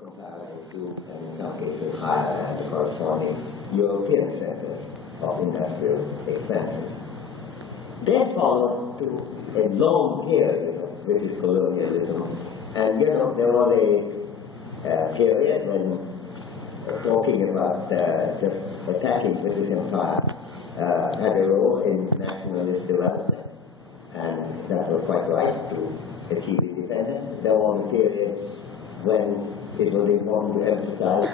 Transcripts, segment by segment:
comparable to, and in some cases higher than the corresponding European centers of industrial expansion. Then followed to a long period of British colonialism, and there was a period when talking about just attacking British Empire had a role in nationalist development, and that was quite right to achieve independence. There was a period when it was important to emphasize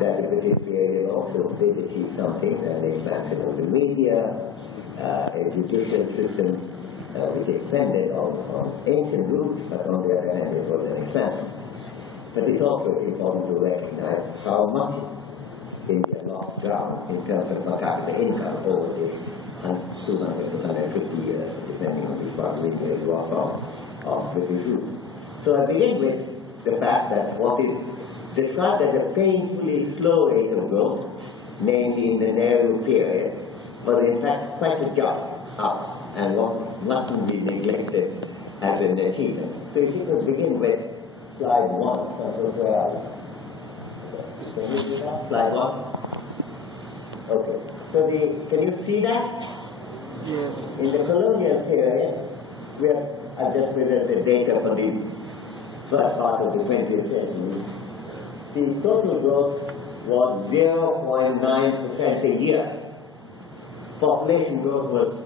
that the British period also did achieve something, an expansion of the media, a judicial system which expanded on ancient roots, but on the other hand it was an expansion. But it's also important to recognize how much India lost ground in terms of per capita income over the 200 to 150 years, depending on which part of India you are from, of British rule. So I begin with the fact that what is described as a painfully slow rate of growth, namely in the Nehru period, was in fact quite a jump up, and what mustn't be neglected as an achievement. So if you could begin with slide 1, that was where I was. Can you see that? Slide 1? Okay. So can you see that? Yes. In the colonial period, I just presented data for the first part of the 20th century. The total growth was 0.9% a year. Population growth was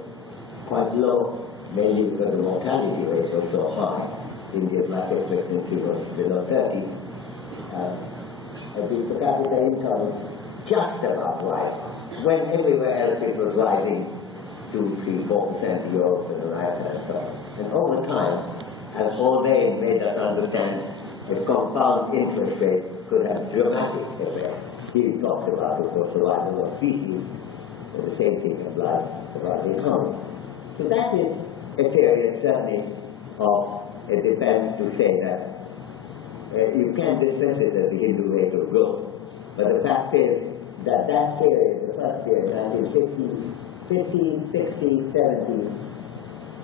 quite low, mainly because the mortality rate was so high. India's life expectancy was below 30. The per capita income just about right, when everywhere else it was rising 2, 3, 4%, Europe and America and so on. And over time, as Haldane made us understand, a compound interest rate could have dramatic effects. He talked about, of course, survival of species, and the same thing applies about the economy. So that is a period, certainly, of a defense to say that you can't dismiss it as the Hindu rate of growth. But the fact is that that period, the first period, 1950, 60, 70,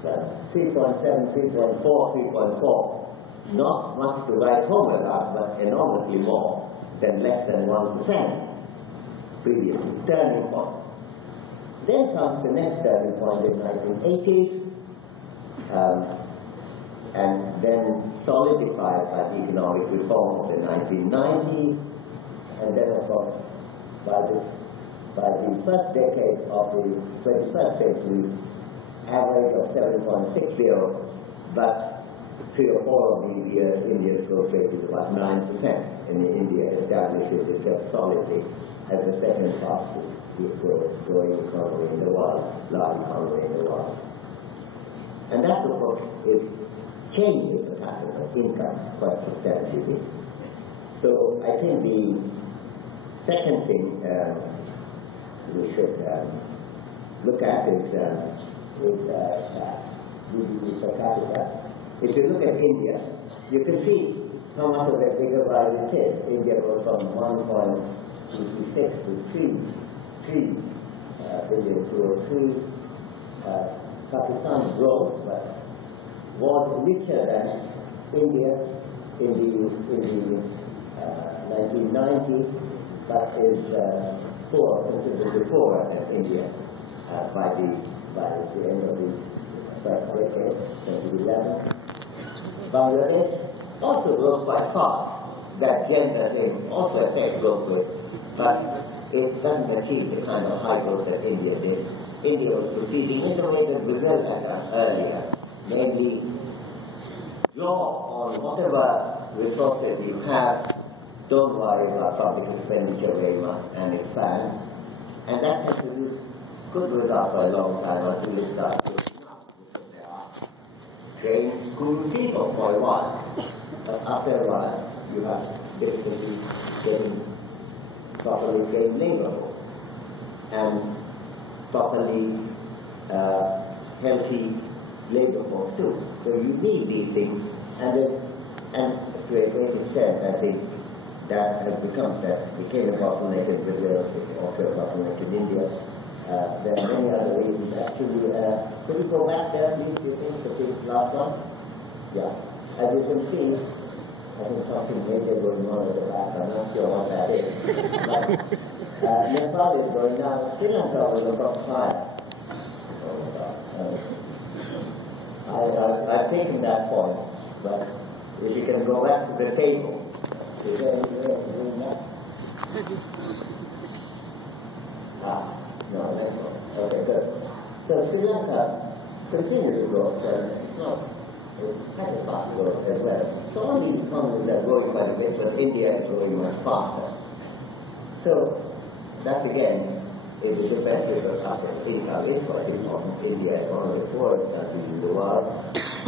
3.7, 3.4, 3.4, not much to write home about, but enormously more than less than 1% previously. Turning point. Then comes the next turning point in the 1980s, and then solidified by the economic reform of the 1990s, and then of course by the first decade of the 21st century, average of 7.60, but 3 or 4 of these years, India's growth rate is about 9%, and India establishes itself solidly as the second fastest growing economy in the world, large economy in the world. And that, of course, is changing the pattern of income quite substantially. So I think the second thing we should look at is GDP per capita. If you look at India, you can see how much of a bigger rise it is. India goes from 1.56 to 3 billion to 3. Pakistan grows, but was richer than India in the 1990s, but is poor, considerably poorer than India by the end of the first decade, 2011. Bangladesh also grows quite fast. That gender thing also affects growth rate, but it doesn't achieve the kind of high growth that India did. India was proceeding in the way that Brazil had done earlier, namely draw on whatever resources you have, don't worry about public expenditure very much, and expand. And that has produced good results for a long time until you start looking up, because there are trained school people for a while. But after a while, you have difficulty getting properly trained labor force and properly healthy labor force too. So you need these things, and to a great extent, I think that has became a bottleneck in Brazil, also a bottleneck in India. There are many other reasons actually. Could you go back there, please? Do you think the last one? Yeah. As you can see, I think something major going on at the back. sure what that is. But Nepal is going down. Sri Lanka will look up higher. I've taken that point, but if you can go back to the table, no, that's not. Okay, good. So Sri Lanka continues to grow, it's kind of fast growth as well. So all these economies are growing quite a bit, but India is growing much faster. So that again is the perspective of capital income is quite important. India is one of the poorest countries in the world,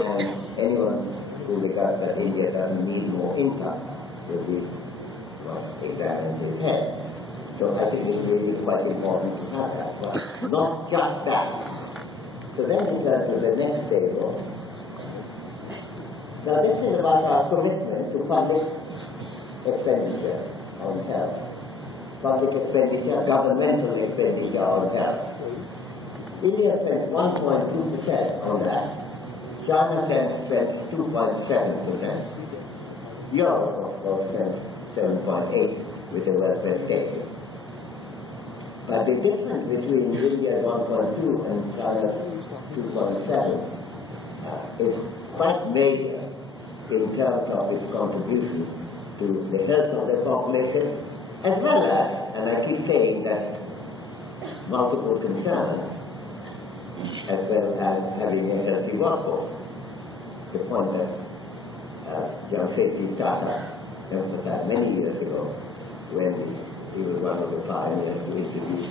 and anyone who regards that India doesn't need more income will be examined his head. So I think it really is quite important to have that, but not just that. So then we turn to the next table. Now this is about our commitment to public expenditure on health. Public expenditure, governmental expenditure on health. India spent 1.2% on that. China spent 2.7%. Europe, of course, spent 7.8%, with the welfare state. But the difference between India's 1.2 and China's 2.7 is quite major in terms of its contribution to the health of the population, as well as, and I keep saying that, multiple concerns, as well as having a healthy workforce. The point that Jamsetji Tata emphasized many years ago, when he was one of the pioneers who introduced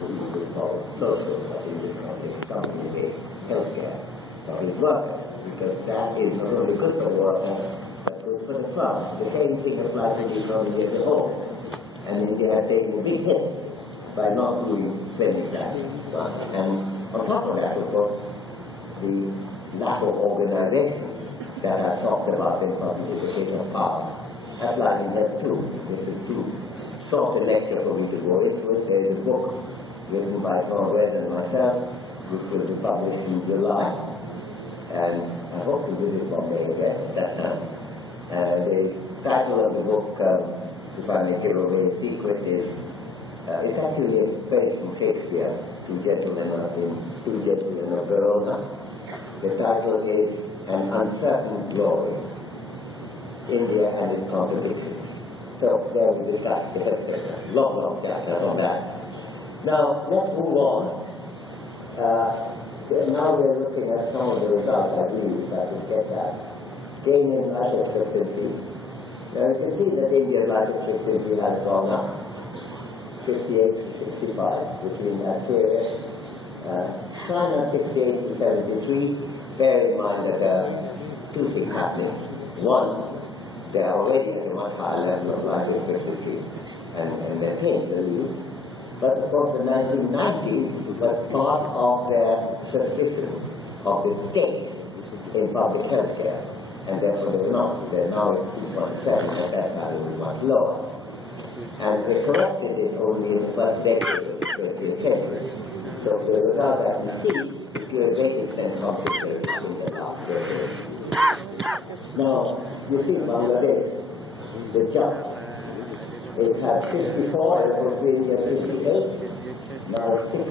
what you could call social, but in this context, community healthcare for his workers, because that is not only good for the workers, but good for the firm. The same thing applies to the economy as a whole. And India has taken a big hit by not doing spending that. And on top of that, of course, the lack of organization that I talked about in public education part applies in that too. This is too short a lecture for me to go into it. There is a book written by Tom Webb and myself, which will be published in July. And I hope to do this one day again at that time. The title of the book, if I may give away a secret, is it's actually a phrase from Shakespeare, Two Gentlemen of Verona. The title is An Uncertain Glory, India and its Contradictions. So there we discuss the health sector. Long chapter on that. Now let's move on. Now we're looking at some of the results I believe if I can get that. Gain in life expectancy. Now you can see that India's life expectancy has gone up, 58 to 65 between that period. China 68 to 73. Bear in mind that there are two things happening. One, they are already at a much higher level of life expectancy and they're paying the lead. But of course the 1990s was part of their subsistence of the state in public health care. And therefore they were not. They're now at 2.7, at that time it was much lower. And they corrected it only in the first decade of the 20th century. So the result that you see, to a great extent, complicated in the last decade. Now, you see Bangladesh, the jump. It had 54, it was really 58, now 60.